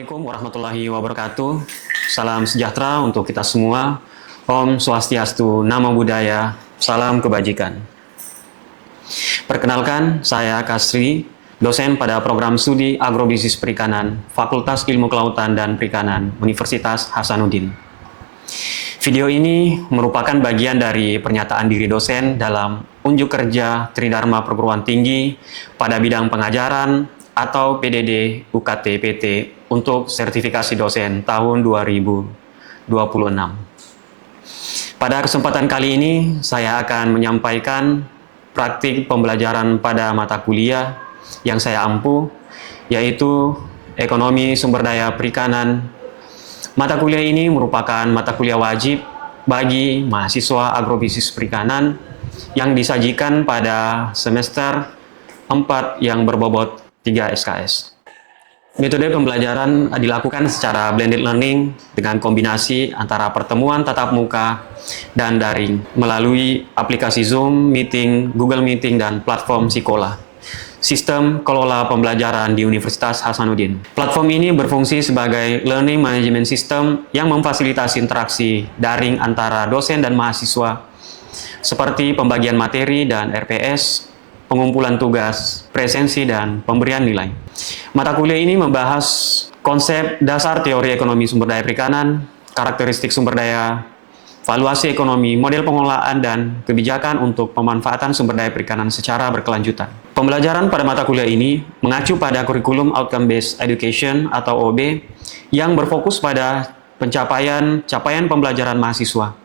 Assalamualaikum warahmatullahi wabarakatuh. Salam sejahtera untuk kita semua. Om Swastiastu, Namo Buddhaya, salam kebajikan. Perkenalkan, saya Kasri, dosen pada program studi Agrobisnis Perikanan, Fakultas Ilmu Kelautan dan Perikanan, Universitas Hasanuddin. Video ini merupakan bagian dari pernyataan diri dosen dalam unjuk kerja Tridharma Perguruan Tinggi pada bidang pengajaran atau PDD UKT PT untuk sertifikasi dosen tahun 2026. Pada kesempatan kali ini, saya akan menyampaikan praktik pembelajaran pada mata kuliah yang saya ampu, yaitu Ekonomi Sumber Daya Perikanan. Mata kuliah ini merupakan mata kuliah wajib bagi mahasiswa agrobisnis perikanan yang disajikan pada semester 4 yang berbobot 3 SKS. Metode pembelajaran dilakukan secara blended learning dengan kombinasi antara pertemuan tatap muka dan daring melalui aplikasi Zoom, Meeting, Google Meeting, dan platform Sekolah. Sistem kelola pembelajaran di Universitas Hasanuddin. Platform ini berfungsi sebagai learning management system yang memfasilitasi interaksi daring antara dosen dan mahasiswa seperti pembagian materi dan RPS, pengumpulan tugas, presensi, dan pemberian nilai. Mata kuliah ini membahas konsep dasar teori ekonomi sumber daya perikanan, karakteristik sumber daya, valuasi ekonomi, model pengelolaan, dan kebijakan untuk pemanfaatan sumber daya perikanan secara berkelanjutan. Pembelajaran pada mata kuliah ini mengacu pada kurikulum Outcome Based Education atau OB yang berfokus pada capaian pembelajaran mahasiswa.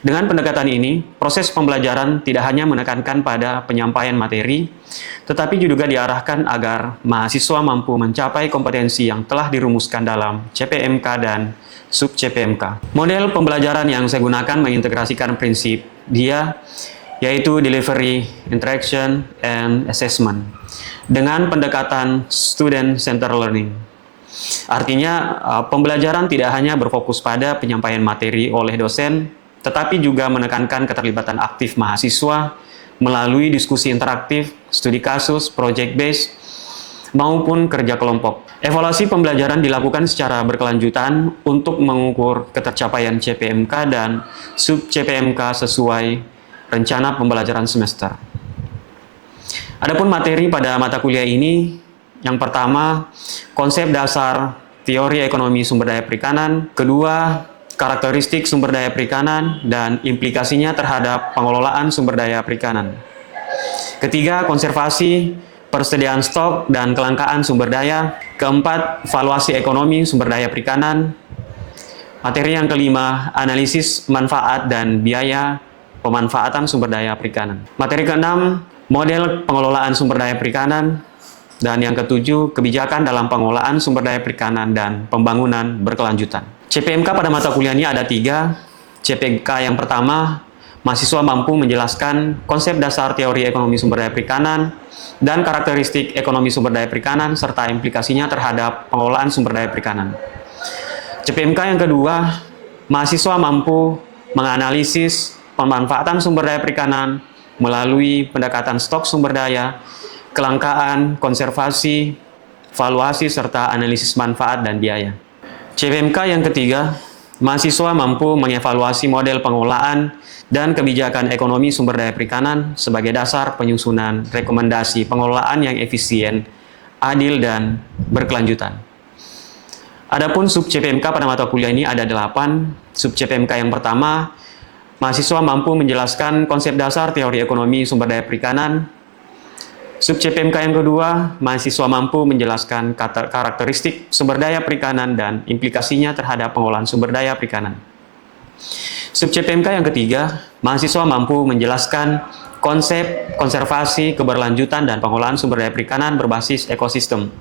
Dengan pendekatan ini, proses pembelajaran tidak hanya menekankan pada penyampaian materi, tetapi juga diarahkan agar mahasiswa mampu mencapai kompetensi yang telah dirumuskan dalam CPMK dan sub-CPMK. Model pembelajaran yang saya gunakan mengintegrasikan prinsip DIA, yaitu Delivery, Interaction, and Assessment, dengan pendekatan Student-Centered Learning. Artinya, pembelajaran tidak hanya berfokus pada penyampaian materi oleh dosen, tetapi juga menekankan keterlibatan aktif mahasiswa melalui diskusi interaktif, studi kasus, project based, maupun kerja kelompok. Evaluasi pembelajaran dilakukan secara berkelanjutan untuk mengukur ketercapaian CPMK dan sub-CPMK sesuai rencana pembelajaran semester. Adapun materi pada mata kuliah ini, yang pertama, konsep dasar teori ekonomi sumber daya perikanan, kedua, karakteristik sumber daya perikanan dan implikasinya terhadap pengelolaan sumber daya perikanan. Ketiga, konservasi, persediaan stok, dan kelangkaan sumber daya. Keempat, valuasi ekonomi sumber daya perikanan. Materi yang kelima, analisis manfaat dan biaya pemanfaatan sumber daya perikanan. Materi keenam, model pengelolaan sumber daya perikanan. Dan yang ketujuh, kebijakan dalam pengelolaan sumber daya perikanan dan pembangunan berkelanjutan. CPMK pada mata kuliah ini ada 3. CPMK yang pertama, mahasiswa mampu menjelaskan konsep dasar teori ekonomi sumber daya perikanan dan karakteristik ekonomi sumber daya perikanan serta implikasinya terhadap pengelolaan sumber daya perikanan. CPMK yang kedua, mahasiswa mampu menganalisis pemanfaatan sumber daya perikanan melalui pendekatan stok sumber daya, kelangkaan, konservasi, valuasi, serta analisis manfaat dan biaya. CPMK yang ketiga, mahasiswa mampu mengevaluasi model pengelolaan dan kebijakan ekonomi sumber daya perikanan sebagai dasar penyusunan rekomendasi pengelolaan yang efisien, adil, dan berkelanjutan. Adapun sub-CPMK pada mata kuliah ini ada 8. Sub-CPMK yang pertama, mahasiswa mampu menjelaskan konsep dasar teori ekonomi sumber daya perikanan. Sub-CPMK yang kedua, mahasiswa mampu menjelaskan karakteristik sumber daya perikanan dan implikasinya terhadap pengolahan sumber daya perikanan. Sub-CPMK yang ketiga, mahasiswa mampu menjelaskan konsep konservasi, keberlanjutan, dan pengolahan sumber daya perikanan berbasis ekosistem.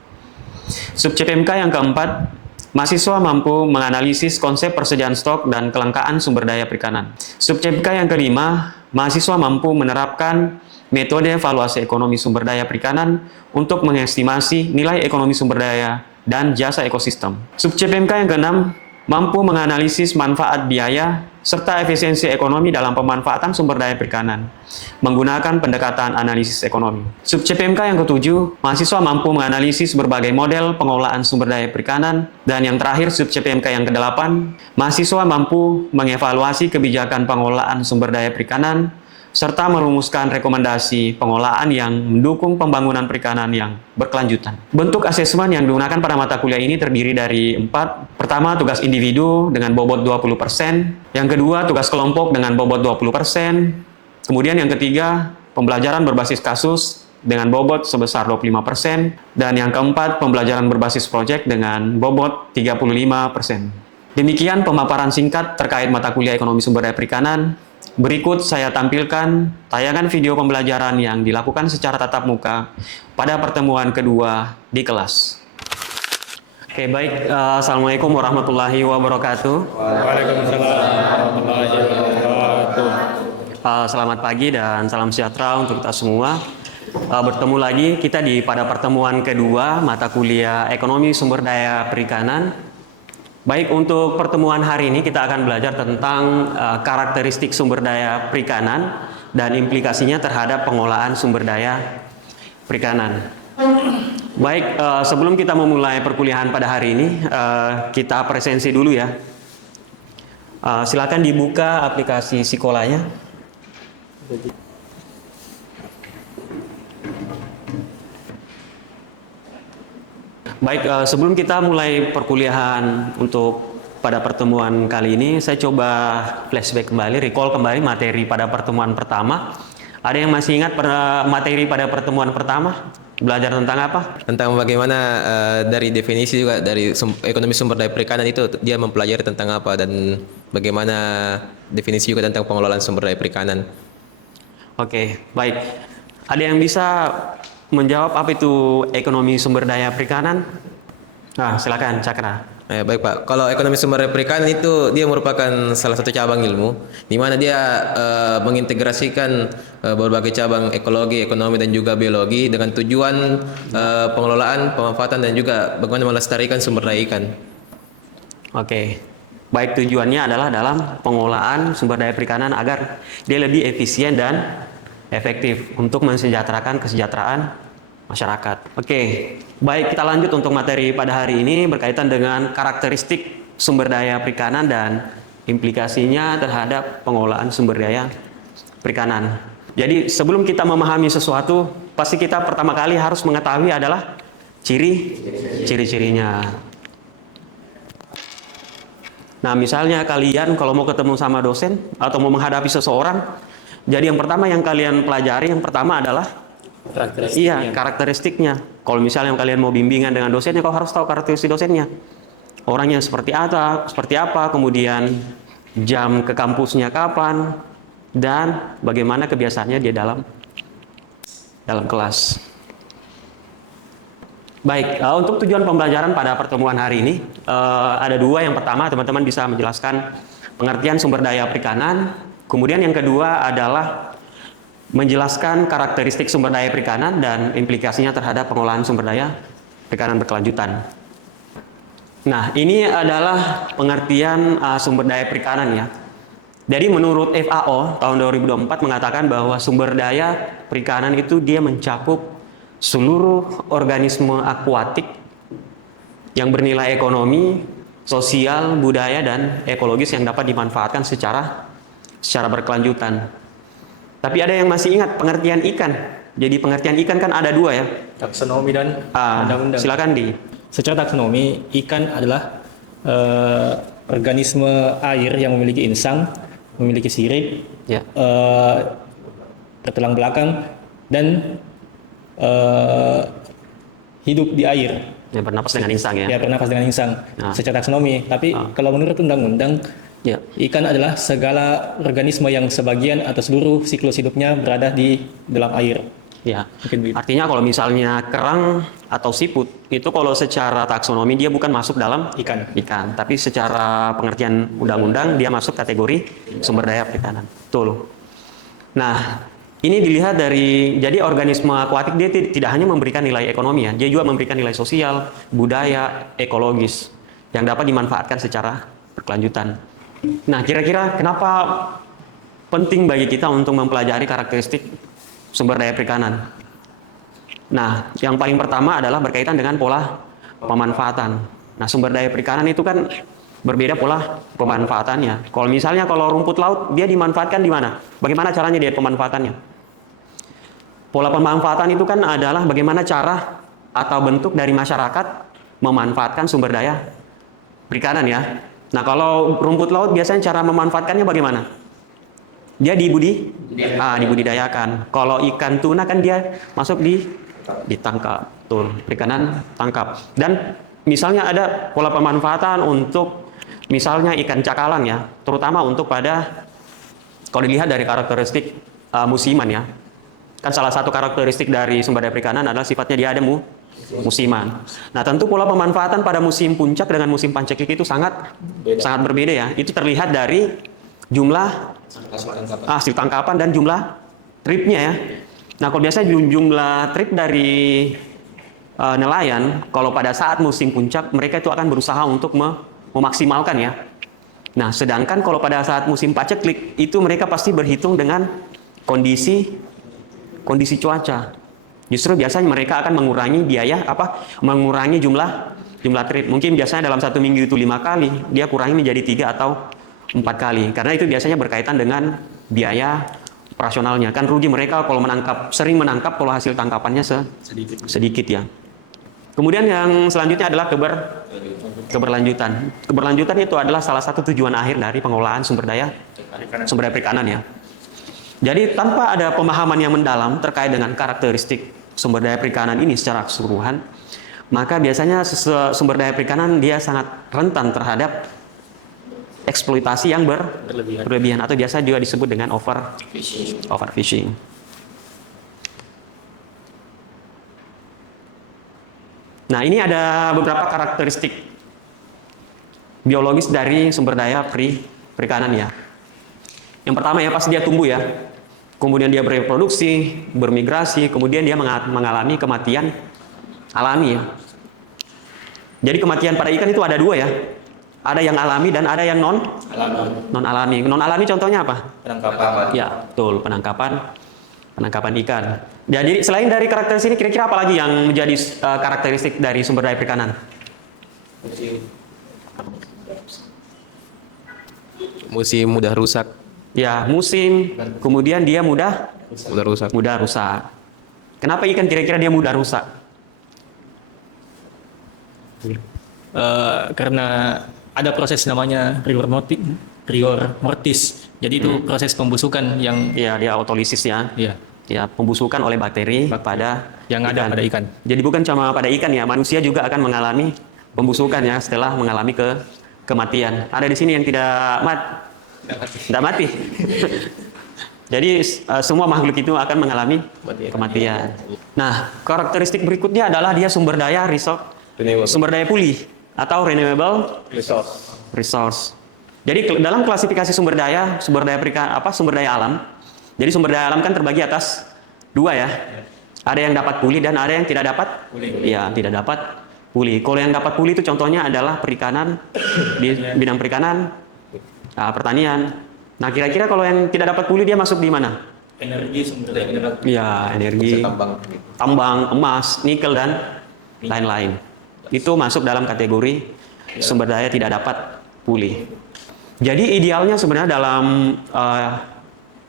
Sub-CPMK yang keempat, mahasiswa mampu menganalisis konsep persediaan stok dan kelangkaan sumber daya perikanan. Sub-CPMK yang kelima, mahasiswa mampu menerapkan metode evaluasi ekonomi sumber daya perikanan untuk mengestimasi nilai ekonomi sumber daya dan jasa ekosistem. Sub-CPMK yang keenam, mampu menganalisis manfaat biaya serta efisiensi ekonomi dalam pemanfaatan sumber daya perikanan menggunakan pendekatan analisis ekonomi. Sub CPMK yang ketujuh, mahasiswa mampu menganalisis berbagai model pengolahan sumber daya perikanan. Dan yang terakhir, sub CPMK yang kedelapan, mahasiswa mampu mengevaluasi kebijakan pengolahan sumber daya perikanan serta merumuskan rekomendasi pengolahan yang mendukung pembangunan perikanan yang berkelanjutan. Bentuk asesmen yang digunakan pada mata kuliah ini terdiri dari 4. Pertama, tugas individu dengan bobot 20%. Yang kedua, tugas kelompok dengan bobot 20%. Kemudian yang ketiga, pembelajaran berbasis kasus dengan bobot sebesar 25%. Dan yang keempat, pembelajaran berbasis proyek dengan bobot 35%. Demikian pemaparan singkat terkait mata kuliah Ekonomi Sumber Daya Perikanan. Berikut saya tampilkan tayangan video pembelajaran yang dilakukan secara tatap muka pada pertemuan kedua di kelas. Oke, baik. Assalamualaikum warahmatullahi wabarakatuh. Waalaikumsalam warahmatullahi wabarakatuh. Selamat pagi dan salam sejahtera untuk kita semua. Bertemu lagi kita pada pertemuan kedua mata kuliah Ekonomi Sumber Daya Perikanan. Baik, untuk pertemuan hari ini kita akan belajar tentang karakteristik sumber daya perikanan dan implikasinya terhadap pengolahan sumber daya perikanan. Baik, sebelum kita memulai perkuliahan pada hari ini, kita presensi dulu ya. Silakan dibuka aplikasi Sikolanya. Baik, sebelum kita mulai perkuliahan untuk pada pertemuan kali ini, saya coba flashback kembali, recall kembali materi pada pertemuan pertama. Ada yang masih ingat materi pada pertemuan pertama? Belajar tentang apa? Tentang bagaimana dari definisi juga dari ekonomi sumber daya perikanan itu dia mempelajari tentang apa dan bagaimana definisi juga tentang pengelolaan sumber daya perikanan. Oke, baik. Ada yang bisa menjawab apa itu ekonomi sumber daya perikanan? Nah, silakan Cakra. Baik Pak, kalau ekonomi sumber daya perikanan itu dia merupakan salah satu cabang ilmu di mana dia mengintegrasikan berbagai cabang ekologi, ekonomi dan juga biologi dengan tujuan pengelolaan, pemanfaatan dan juga bagaimana melestarikan sumber daya ikan. Oke. Baik, tujuannya adalah dalam pengolahan sumber daya perikanan agar dia lebih efisien dan efektif untuk mensejahterakan kesejahteraan masyarakat. Oke, baik, kita lanjut untuk materi pada hari ini berkaitan dengan karakteristik sumber daya perikanan dan implikasinya terhadap pengolahan sumber daya perikanan. Jadi sebelum kita memahami sesuatu, pasti kita pertama kali harus mengetahui adalah ciri-cirinya. Nah, misalnya kalian kalau mau ketemu sama dosen atau mau menghadapi seseorang, jadi yang pertama yang kalian pelajari yang pertama adalah karakteristiknya. Kalau misalnya kalian mau bimbingan dengan dosennya, kau harus tahu karakteristik dosennya. Orangnya seperti apa, kemudian jam ke kampusnya kapan, dan bagaimana kebiasaannya dia dalam kelas. Baik, untuk tujuan pembelajaran pada pertemuan hari ini ada dua. Yang pertama, teman-teman bisa menjelaskan pengertian sumber daya perikanan. Kemudian yang kedua adalah menjelaskan karakteristik sumber daya perikanan dan implikasinya terhadap pengolahan sumber daya perikanan berkelanjutan. Nah, ini adalah pengertian sumber daya perikanan ya. Jadi menurut FAO tahun 2024 mengatakan bahwa sumber daya perikanan itu dia mencakup seluruh organisme akuatik yang bernilai ekonomi, sosial, budaya, dan ekologis yang dapat dimanfaatkan secara berkelanjutan. Tapi ada yang masih ingat pengertian ikan. Jadi pengertian ikan kan ada dua ya. Taksonomi dan undang-undang. Silakan di. Secara taksonomi, ikan adalah organisme air yang memiliki insang, memiliki sirip, Ya. bertulang belakang, dan hidup di air. Ya, bernapas dengan insang ya. Ya, bernapas dengan insang. Secara taksonomi. Tapi kalau menurut undang-undang, Ya. ikan adalah segala organisme yang sebagian atau seluruh siklus hidupnya berada di dalam air. Ya. Mungkin begitu. Artinya kalau misalnya kerang atau siput itu kalau secara taksonomi dia bukan masuk dalam ikan, tapi secara pengertian undang-undang dia masuk kategori sumber daya perikanan. Betul. Nah, ini dilihat dari, jadi organisme akuatik dia tidak hanya memberikan nilai ekonomi ya, dia juga memberikan nilai sosial, budaya, ekologis yang dapat dimanfaatkan secara berkelanjutan. Nah, kira-kira kenapa penting bagi kita untuk mempelajari karakteristik sumber daya perikanan? Nah, yang paling pertama adalah berkaitan dengan pola pemanfaatan. Nah, sumber daya perikanan itu kan berbeda pola pemanfaatannya. Kalau rumput laut, dia dimanfaatkan di mana? Bagaimana caranya dia pemanfaatannya? Pola pemanfaatan itu kan adalah bagaimana cara atau bentuk dari masyarakat memanfaatkan sumber daya perikanan ya. Nah, kalau rumput laut biasanya cara memanfaatkannya bagaimana? Dia dibudidayakan. Kalau ikan tuna kan dia masuk ditangkap. Tuh, perikanan tangkap. Dan misalnya ada pola pemanfaatan untuk misalnya ikan cakalang ya, terutama untuk kalau dilihat dari karakteristik musiman ya. Kan salah satu karakteristik dari sumber daya perikanan adalah sifatnya dia ada musiman. Nah, tentu pola pemanfaatan pada musim puncak dengan musim panceklik itu sangat berbeda ya. Itu terlihat dari jumlah hasil tangkapan dan jumlah tripnya ya. Nah, kalau biasanya jumlah trip dari nelayan, kalau pada saat musim puncak mereka itu akan berusaha untuk memaksimalkan ya. Nah, sedangkan kalau pada saat musim paceklik itu mereka pasti berhitung dengan kondisi cuaca. Justru biasanya mereka akan mengurangi mengurangi jumlah trip. Mungkin biasanya dalam 1 minggu itu 5 kali, dia kurangi menjadi 3 atau 4 kali. Karena itu biasanya berkaitan dengan biaya operasionalnya. Kan rugi mereka kalau sering menangkap kalau hasil tangkapannya sedikit ya. Kemudian yang selanjutnya adalah keberlanjutan. Keberlanjutan itu adalah salah satu tujuan akhir dari pengelolaan sumber daya perikanan ya. Jadi tanpa ada pemahaman yang mendalam terkait dengan karakteristik sumber daya perikanan ini secara keseluruhan, maka biasanya sumber daya perikanan dia sangat rentan terhadap eksploitasi yang berlebihan atau biasa juga disebut dengan overfishing. Nah, ini ada beberapa karakteristik biologis dari sumber daya perikanan ya. Yang pertama ya pasti dia tumbuh ya. Kemudian dia bereproduksi, bermigrasi, kemudian dia mengalami kematian alami ya. Jadi kematian pada ikan itu ada 2 ya. Ada yang alami dan ada yang non alami. Non alami contohnya apa? Penangkapan. Ya, betul, penangkapan ikan. Jadi selain dari karakteristik ini kira-kira apa lagi yang menjadi karakteristik dari sumber daya perikanan? Musim mudah rusak. Ya, musim, kemudian dia mudah rusak. Kenapa ikan kira-kira dia mudah rusak? Karena ada proses namanya rigor mortis. Jadi itu proses pembusukan yang Ya, dia autolisis ya. Ya, pembusukan oleh bakteri pada yang ada pada ikan. Jadi bukan cuma pada ikan ya, manusia juga akan mengalami pembusukan ya setelah mengalami kematian. Ada di sini yang tidak mati. Jadi semua makhluk itu akan mengalami kematian. Nah, karakteristik berikutnya adalah dia sumber daya pulih atau renewable resource. Jadi dalam klasifikasi sumber daya alam. Jadi sumber daya alam kan terbagi atas 2 ya. Ada yang dapat pulih dan ada yang tidak dapat tidak dapat pulih. Kalau yang dapat pulih itu contohnya adalah perikanan, di bidang perikanan, pertanian. Nah, kira-kira kalau yang tidak dapat pulih dia masuk di mana? Energi, sumber daya mineral. Ya, energi, tambang, emas, nikel dan lain-lain. Itu masuk dalam kategori sumber daya tidak dapat pulih. Jadi idealnya sebenarnya dalam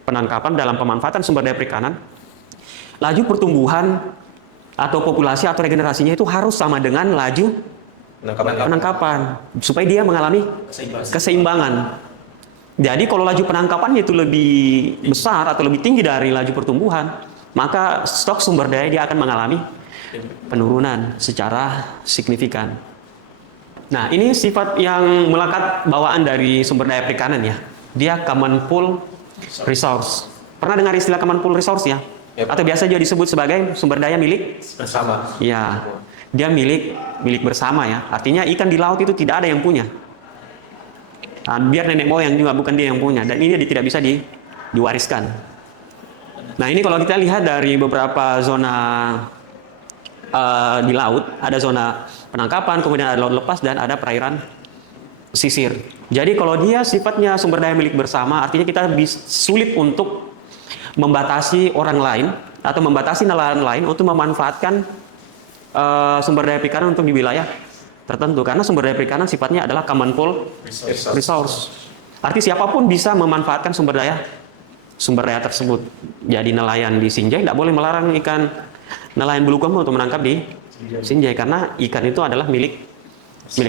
penangkapan, dalam pemanfaatan sumber daya perikanan, laju pertumbuhan atau populasi atau regenerasinya itu harus sama dengan laju penangkapan supaya dia mengalami keseimbangan. Jadi kalau laju penangkapannya itu lebih besar atau lebih tinggi dari laju pertumbuhan, maka stok sumber daya dia akan mengalami penurunan secara signifikan. Nah, ini sifat yang melekat bawaan dari sumber daya perikanan ya. Dia common pool resource. Pernah dengar istilah common pool resource ya? Atau biasa juga disebut sebagai sumber daya milik bersama. Ya, dia milik bersama ya. Artinya ikan di laut itu tidak ada yang punya. Biar nenek moyang juga bukan dia yang punya, dan ini tidak bisa diwariskan. Nah, ini kalau kita lihat dari beberapa zona di laut, ada zona penangkapan, kemudian ada laut lepas dan ada perairan sisir. Jadi kalau dia sifatnya sumber daya milik bersama, artinya kita sulit untuk membatasi orang lain atau membatasi nelayan lain untuk memanfaatkan sumber daya perikanan untuk di wilayah tertentu, karena sumber daya perikanan sifatnya adalah common pool resource. Artinya siapapun bisa memanfaatkan sumber daya tersebut. Jadi nelayan di Sinjai tidak boleh melarang ikan nelayan Bulukumba untuk menangkap di Sinjai, karena ikan itu adalah milik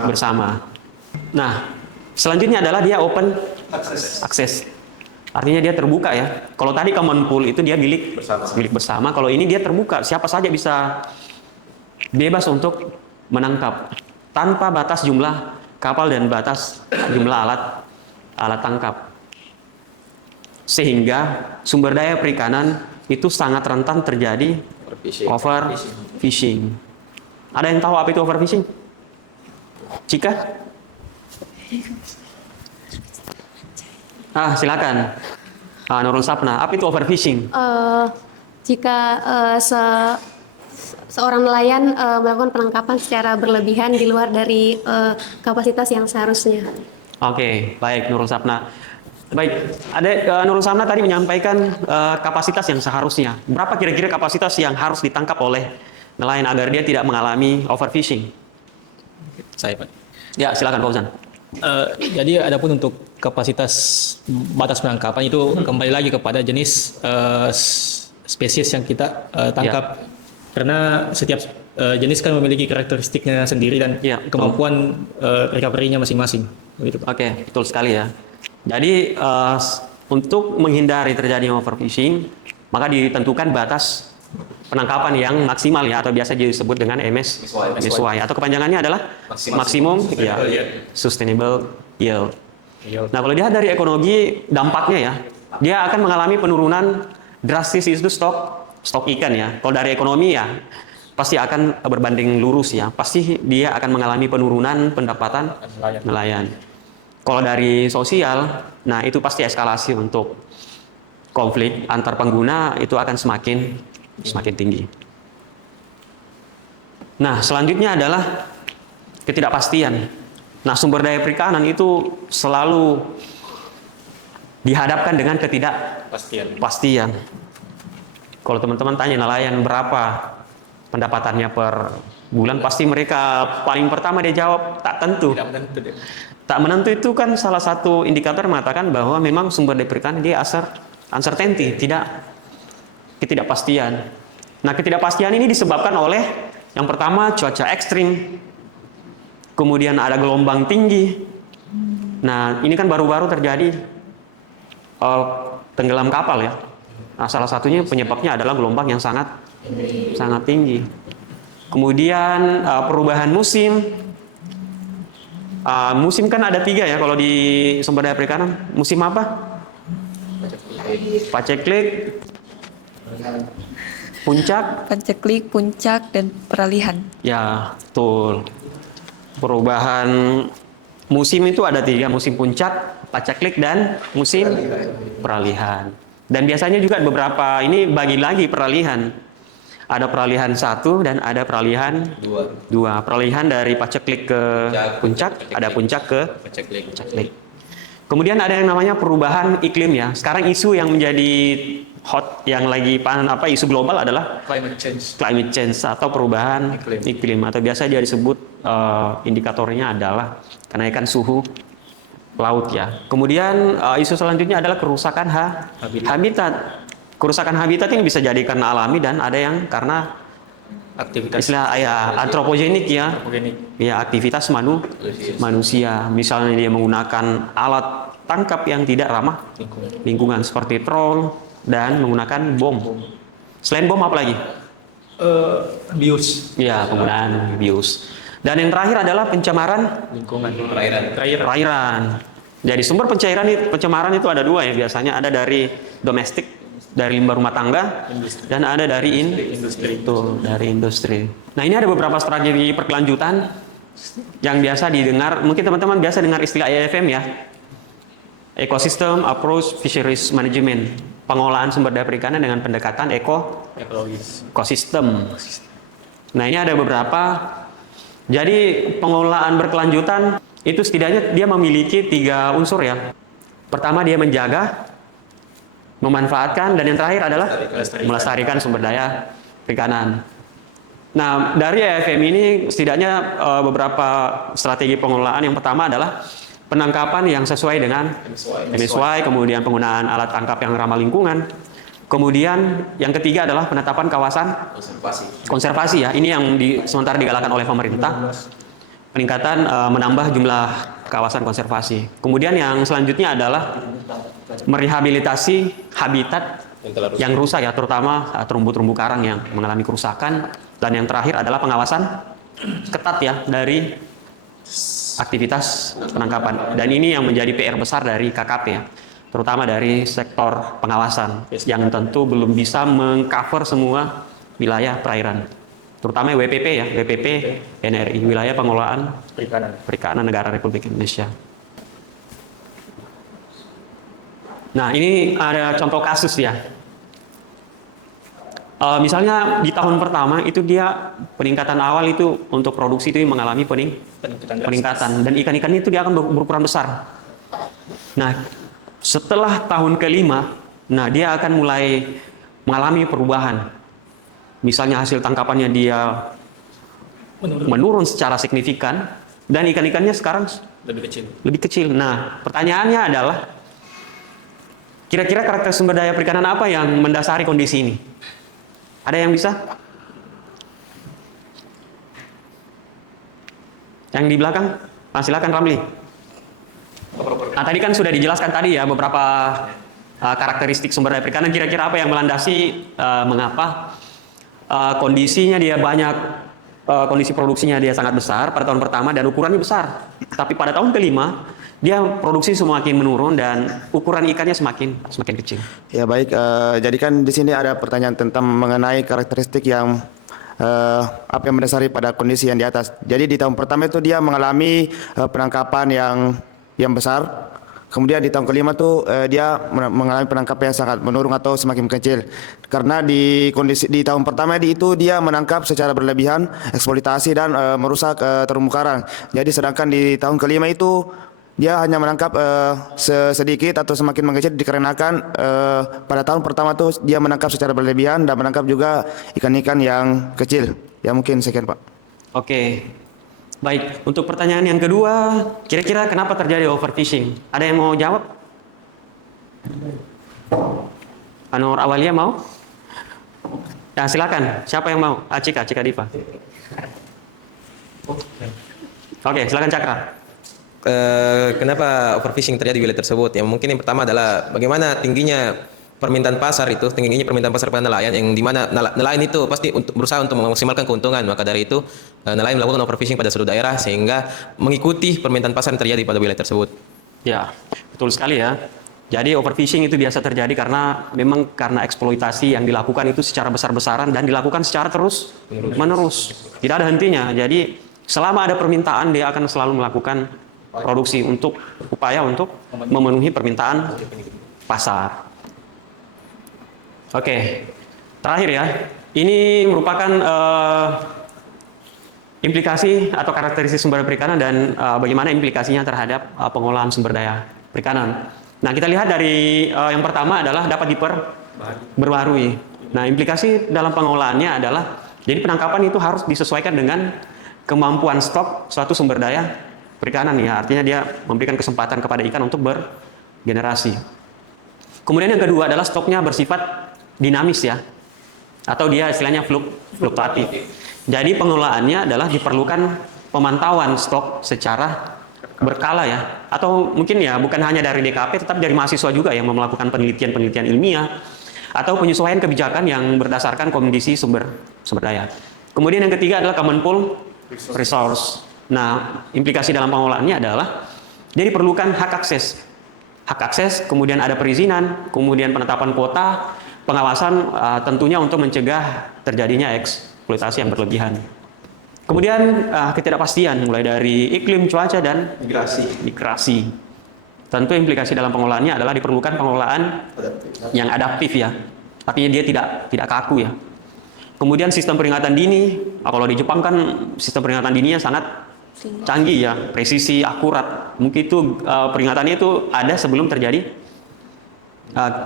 bersama. Nah, selanjutnya adalah dia open access. Artinya dia terbuka ya. Kalau tadi common pool itu dia milik bersama. Kalau ini dia terbuka, siapa saja bisa bebas untuk menangkap tanpa batas jumlah kapal dan batas jumlah alat tangkap. Sehingga sumber daya perikanan itu sangat rentan terjadi overfishing. Ada yang tahu apa itu overfishing? Cika? Silakan. Nurul Sapna, apa itu overfishing? Jika seorang nelayan melakukan penangkapan secara berlebihan di luar dari kapasitas yang seharusnya. Oke, baik Nurul Sapna. Baik, ada Nurul Sapna tadi menyampaikan kapasitas yang seharusnya. Berapa kira-kira kapasitas yang harus ditangkap oleh nelayan agar dia tidak mengalami overfishing? Saya, Pak. Ya, silakan Pak Uzan. Jadi adapun untuk kapasitas batas penangkapan itu kembali lagi kepada jenis spesies yang kita tangkap. Karena setiap jenis kan memiliki karakteristiknya sendiri dan kemampuan recovery-nya masing-masing. Begitu, Pak. Oke, betul sekali ya. Jadi untuk menghindari terjadi overfishing, maka ditentukan batas penangkapan yang maksimal ya, atau biasa disebut dengan MSY, atau kepanjangannya adalah maksimum sustainable yield. Nah, kalau dilihat dari ekonomi dampaknya ya, dia akan mengalami penurunan drastis itu stok ikan ya. Kalau dari ekonomi ya pasti akan berbanding lurus ya, pasti dia akan mengalami penurunan pendapatan nelayan. Kalau dari sosial, nah itu pasti eskalasi untuk konflik antar pengguna itu akan semakin tinggi. Nah, selanjutnya adalah ketidakpastian. Nah, sumber daya perikanan itu selalu dihadapkan dengan ketidakpastian. Kalau teman-teman tanya nelayan berapa pendapatannya per bulan, pasti mereka paling pertama dia jawab tak tentu. Tak menentu itu kan salah satu indikator mengatakan bahwa memang sumber daya perikanan dia uncertainty, ketidakpastian. Nah, ketidakpastian ini disebabkan oleh yang pertama cuaca ekstrim, kemudian ada gelombang tinggi. Nah, ini kan baru-baru terjadi tenggelam kapal ya. Nah, salah satunya penyebabnya adalah gelombang yang sangat tinggi. Kemudian perubahan musim. Musim kan ada 3 ya kalau di sumber daya perikanan. Musim apa? Paceklik, puncak, dan peralihan. Ya, betul. Perubahan musim itu ada 3, musim puncak, paceklik, dan musim peralihan. Dan biasanya juga beberapa ini bagi lagi peralihan. Ada peralihan 1 dan ada peralihan 2. Peralihan dari paceklik ke puncak, ada puncak ke paceklik. Kemudian ada yang namanya perubahan iklim ya. Sekarang isu yang menjadi hot yang lagi isu global adalah climate change atau perubahan iklim atau biasa dia disebut indikatornya adalah kenaikan suhu laut ya. Kemudian isu selanjutnya adalah kerusakan habitat. Kerusakan habitat ini bisa jadi karena alami dan ada yang karena aktivitas antropogenik ya. Ya, aktivitas manusia. Misalnya dia menggunakan alat tangkap yang tidak ramah lingkungan seperti troll dan menggunakan bom. Selain bom apa lagi? Bius. Ya, penggunaan bius. Dan yang terakhir adalah pencemaran Lingkungan. perairan. Jadi sumber pencemaran itu ada 2 ya biasanya, ada dari domestik, dari limbah rumah tangga, dan ada dari industri. Nah, ini ada beberapa strategi berkelanjutan yang biasa didengar. Mungkin teman-teman biasa dengar istilah EAFM ya, Ecosystem Approach Fisheries Management, pengolahan sumber daya perikanan dengan pendekatan ekosistem. Nah, ini ada beberapa. Jadi pengolahan berkelanjutan itu setidaknya dia memiliki 3 unsur ya. Pertama, dia menjaga, memanfaatkan, dan yang terakhir adalah melestarikan sumber daya perikanan. Nah, dari EFM ini setidaknya beberapa strategi pengelolaan. Yang pertama adalah penangkapan yang sesuai dengan MSY, kemudian penggunaan alat tangkap yang ramah lingkungan. Kemudian yang ketiga adalah penetapan kawasan konservasi ya. Ini yang sementara digalakkan oleh pemerintah. Peningkatan menambah jumlah kawasan konservasi. Kemudian yang selanjutnya adalah merehabilitasi habitat yang rusak ya, terutama terumbu-terumbu karang yang mengalami kerusakan. Dan yang terakhir adalah pengawasan ketat ya dari aktivitas penangkapan. Dan ini yang menjadi PR besar dari KKP ya, terutama dari sektor pengawasan yang tentu belum bisa mengcover semua wilayah perairan, terutama WPP ya, WPP NRI, Wilayah Pengelolaan Perikanan Negara Republik Indonesia. Nah, ini ada contoh kasus ya. Misalnya di tahun pertama itu dia peningkatan awal itu untuk produksi itu mengalami peningkatan, dan ikan-ikannya itu dia akan berukuran besar. Nah, setelah tahun kelima, nah dia akan mulai mengalami perubahan. Misalnya hasil tangkapannya dia menurun secara signifikan, dan ikan-ikannya sekarang lebih kecil. Nah, pertanyaannya adalah kira-kira karakter sumber daya perikanan apa yang mendasari kondisi ini? Ada yang bisa? Yang di belakang? Silakan Ramli. Nah, tadi kan sudah dijelaskan tadi ya beberapa karakteristik sumber daya perikanan. Kira-kira apa yang melandasi mengapa kondisinya dia banyak, kondisi produksinya dia sangat besar pada tahun pertama dan ukurannya besar. Tapi pada tahun kelima dia produksi semakin menurun dan ukuran ikannya semakin kecil. Ya baik, jadi kan di sini ada pertanyaan tentang mengenai karakteristik yang apa yang mendasari pada kondisi yang di atas. Jadi di tahun pertama itu dia mengalami penangkapan yang besar. Kemudian di tahun kelima tuh dia mengalami penangkapan yang sangat menurun atau semakin kecil. Karena di kondisi di tahun pertama itu dia menangkap secara berlebihan, eksploitasi dan merusak terumbu karang. Jadi sedangkan di tahun kelima itu dia hanya menangkap sedikit atau semakin mengecil dikarenakan pada tahun pertama tuh dia menangkap secara berlebihan dan menangkap juga ikan-ikan yang kecil. Ya mungkin sekian Pak. Oke. Baik, untuk pertanyaan yang kedua, kira-kira kenapa terjadi overfishing? Ada yang mau jawab? Anur Awalia mau? Ya silakan, siapa yang mau? Cika Diva. Oke, silakan Cakra. Kenapa overfishing terjadi di wilayah tersebut? Ya mungkin yang pertama adalah bagaimana tingginya permintaan pasar itu, tingginya permintaan pasar pada nelayan, yang dimana nelayan itu pasti berusaha untuk memaksimalkan keuntungan. Maka dari itu nelayan melakukan overfishing pada seluruh daerah sehingga mengikuti permintaan pasar yang terjadi pada wilayah tersebut. Ya, betul sekali ya. Jadi overfishing itu biasa terjadi karena eksploitasi yang dilakukan itu secara besar-besaran dan dilakukan secara terus menerus. Tidak ada hentinya. Jadi selama ada permintaan dia akan selalu melakukan produksi untuk upaya untuk memenuhi permintaan pasar. Oke, terakhir ya. Ini merupakan implikasi atau karakteristik sumber daya perikanan dan bagaimana implikasinya terhadap pengolahan sumber daya perikanan. Nah, kita lihat dari yang pertama adalah dapat diperbarui. Nah, implikasi dalam pengolahannya adalah jadi penangkapan itu harus disesuaikan dengan kemampuan stok suatu sumber daya perikanan ya, artinya dia memberikan kesempatan kepada ikan untuk bergenerasi. Kemudian yang kedua adalah stoknya bersifat dinamis ya, atau dia istilahnya fluktuatif. Jadi pengelolaannya adalah diperlukan pemantauan stok secara berkala ya, atau mungkin ya bukan hanya dari DKP, tetapi dari mahasiswa juga yang melakukan penelitian ilmiah atau penyesuaian kebijakan yang berdasarkan kondisi sumber daya. Kemudian yang ketiga adalah common pool resource. Nah, implikasi dalam pengolahannya adalah jadi diperlukan hak akses, kemudian ada perizinan, kemudian penetapan kuota, pengawasan tentunya untuk mencegah terjadinya eksploitasi yang berlebihan. Kemudian ketidakpastian mulai dari iklim, cuaca, dan migrasi. Tentu implikasi dalam pengolahannya adalah diperlukan pengelolaan yang adaptif ya, artinya dia tidak kaku ya. Kemudian sistem peringatan dini, kalau di Jepang kan sistem peringatan dininya sangat canggih ya, presisi, akurat. Mungkin itu peringatannya itu ada sebelum terjadi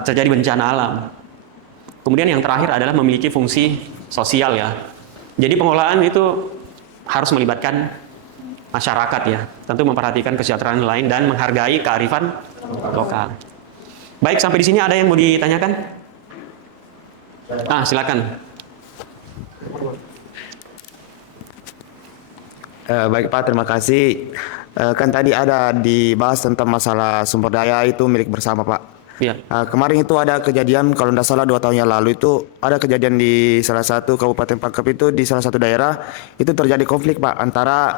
bencana alam. Kemudian yang terakhir adalah memiliki fungsi sosial ya. Jadi pengelolaan itu harus melibatkan masyarakat ya, tentu memperhatikan kesejahteraan lain dan menghargai kearifan lokal. Baik, sampai di sini ada yang mau ditanyakan? Silakan. Baik Pak, terima kasih. Kan tadi ada dibahas tentang masalah sumber daya itu milik bersama Pak. Ya. Kemarin itu ada kejadian, kalau tidak salah 2 tahun yang lalu itu ada kejadian di salah satu Kabupaten Pangkep itu, di salah satu daerah itu terjadi konflik Pak antara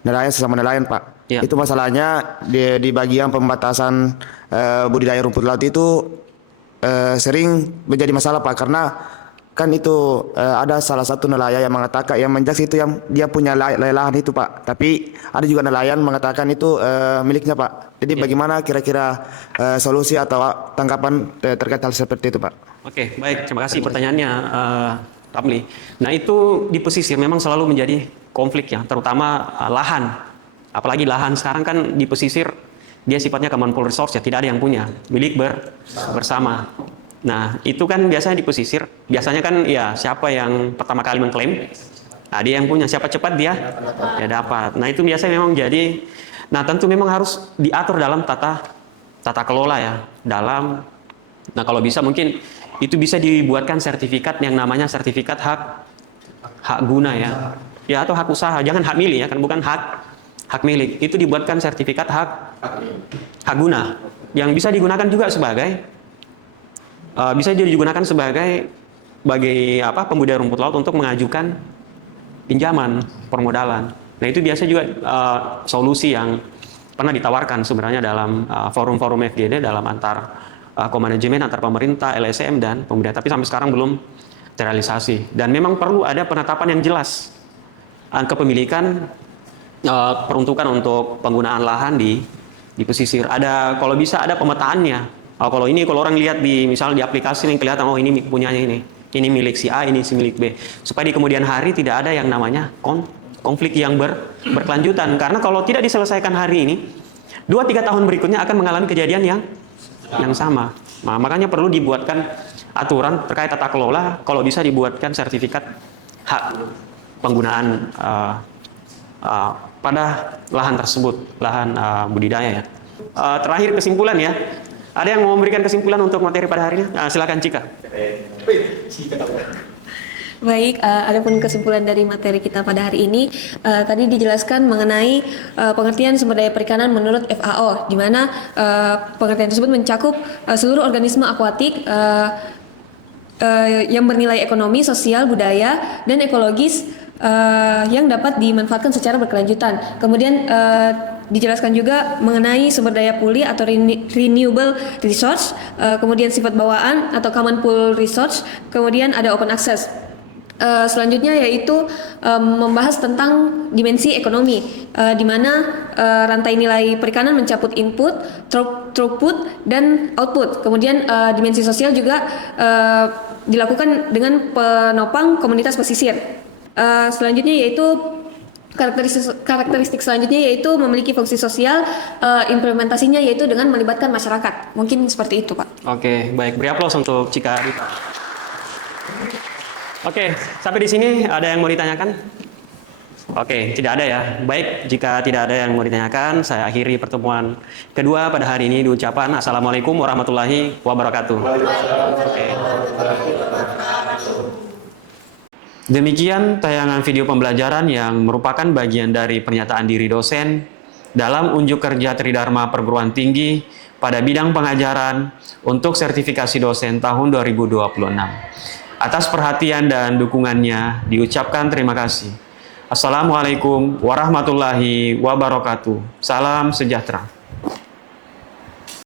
nelayan sesama nelayan Pak. Ya. Itu masalahnya di bagian pembatasan budidaya rumput laut itu sering menjadi masalah Pak, karena kan itu ada salah satu nelayan yang mengatakan, yang menjaks itu yang dia punya lahan itu Pak, tapi ada juga nelayan mengatakan itu miliknya Pak. Jadi bagaimana kira-kira solusi atau tanggapan terkait hal seperti itu Pak? Oke, baik, terima kasih pertanyaannya Ramli. Nah itu di pesisir memang selalu menjadi konflik ya, terutama lahan. Apalagi lahan sekarang kan di pesisir dia sifatnya common pool resource ya, tidak ada yang punya, milik bersama. Nah itu kan biasanya di pesisir, biasanya kan ya siapa yang pertama kali mengklaim, nah dia yang punya, siapa cepat dia dapat. Nah itu biasanya memang jadi, nah tentu memang harus diatur dalam tata kelola ya, nah kalau bisa mungkin itu bisa dibuatkan sertifikat yang namanya sertifikat hak guna ya atau hak usaha, jangan hak milik ya, kan bukan hak milik, itu dibuatkan sertifikat hak guna yang bisa digunakan juga sebagai pembudidaya rumput laut untuk mengajukan pinjaman permodalan. Nah itu biasa juga solusi yang pernah ditawarkan sebenarnya dalam forum-forum FGD, dalam antar komanajemen antar pemerintah, LSM dan pembudidaya, tapi sampai sekarang belum terrealisasi. Dan memang perlu ada penetapan yang jelas kepemilikan, peruntukan untuk penggunaan lahan di pesisir. Ada, kalau bisa ada pemetaannya. Kalau orang lihat misalnya di aplikasi yang kelihatan, oh ini punyanya ini milik si A, ini si milik B, supaya di kemudian hari tidak ada yang namanya konflik yang berkelanjutan. Karena kalau tidak diselesaikan hari ini, 2-3 tahun berikutnya akan mengalami kejadian yang sama. Nah, makanya perlu dibuatkan aturan terkait tata kelola, kalau bisa dibuatkan sertifikat hak penggunaan pada lahan tersebut, lahan budidaya ya. Terakhir kesimpulan ya. Ada yang mau memberikan kesimpulan untuk materi pada hari ini? Silakan Cika. Baik, adapun kesimpulan dari materi kita pada hari ini, tadi dijelaskan mengenai pengertian sumber daya perikanan menurut FAO, di mana pengertian tersebut mencakup seluruh organisme akuatik yang bernilai ekonomi, sosial, budaya, dan ekologis yang dapat dimanfaatkan secara berkelanjutan. Kemudian dijelaskan juga mengenai sumber daya pulih atau renewable resource, kemudian sifat bawaan atau common pool resource, kemudian ada open access. Selanjutnya yaitu membahas tentang dimensi ekonomi, di mana rantai nilai perikanan mencakup input, throughput, dan output. Kemudian dimensi sosial juga dilakukan dengan penopang komunitas pesisir. Selanjutnya yaitu karakteristik selanjutnya yaitu memiliki fungsi sosial, implementasinya yaitu dengan melibatkan masyarakat. Mungkin seperti itu, Pak. Oke, baik. Beri aplaus untuk Cika. Oke, sampai di sini ada yang mau ditanyakan? Oke, tidak ada ya. Baik, jika tidak ada yang mau ditanyakan, saya akhiri pertemuan kedua pada hari ini di ucapan Assalamualaikum warahmatullahi wabarakatuh. Oke. Demikian tayangan video pembelajaran yang merupakan bagian dari pernyataan diri dosen dalam unjuk kerja Tridharma Perguruan Tinggi pada bidang pengajaran untuk sertifikasi dosen tahun 2026. Atas perhatian dan dukungannya diucapkan terima kasih. Assalamualaikum warahmatullahi wabarakatuh. Salam sejahtera.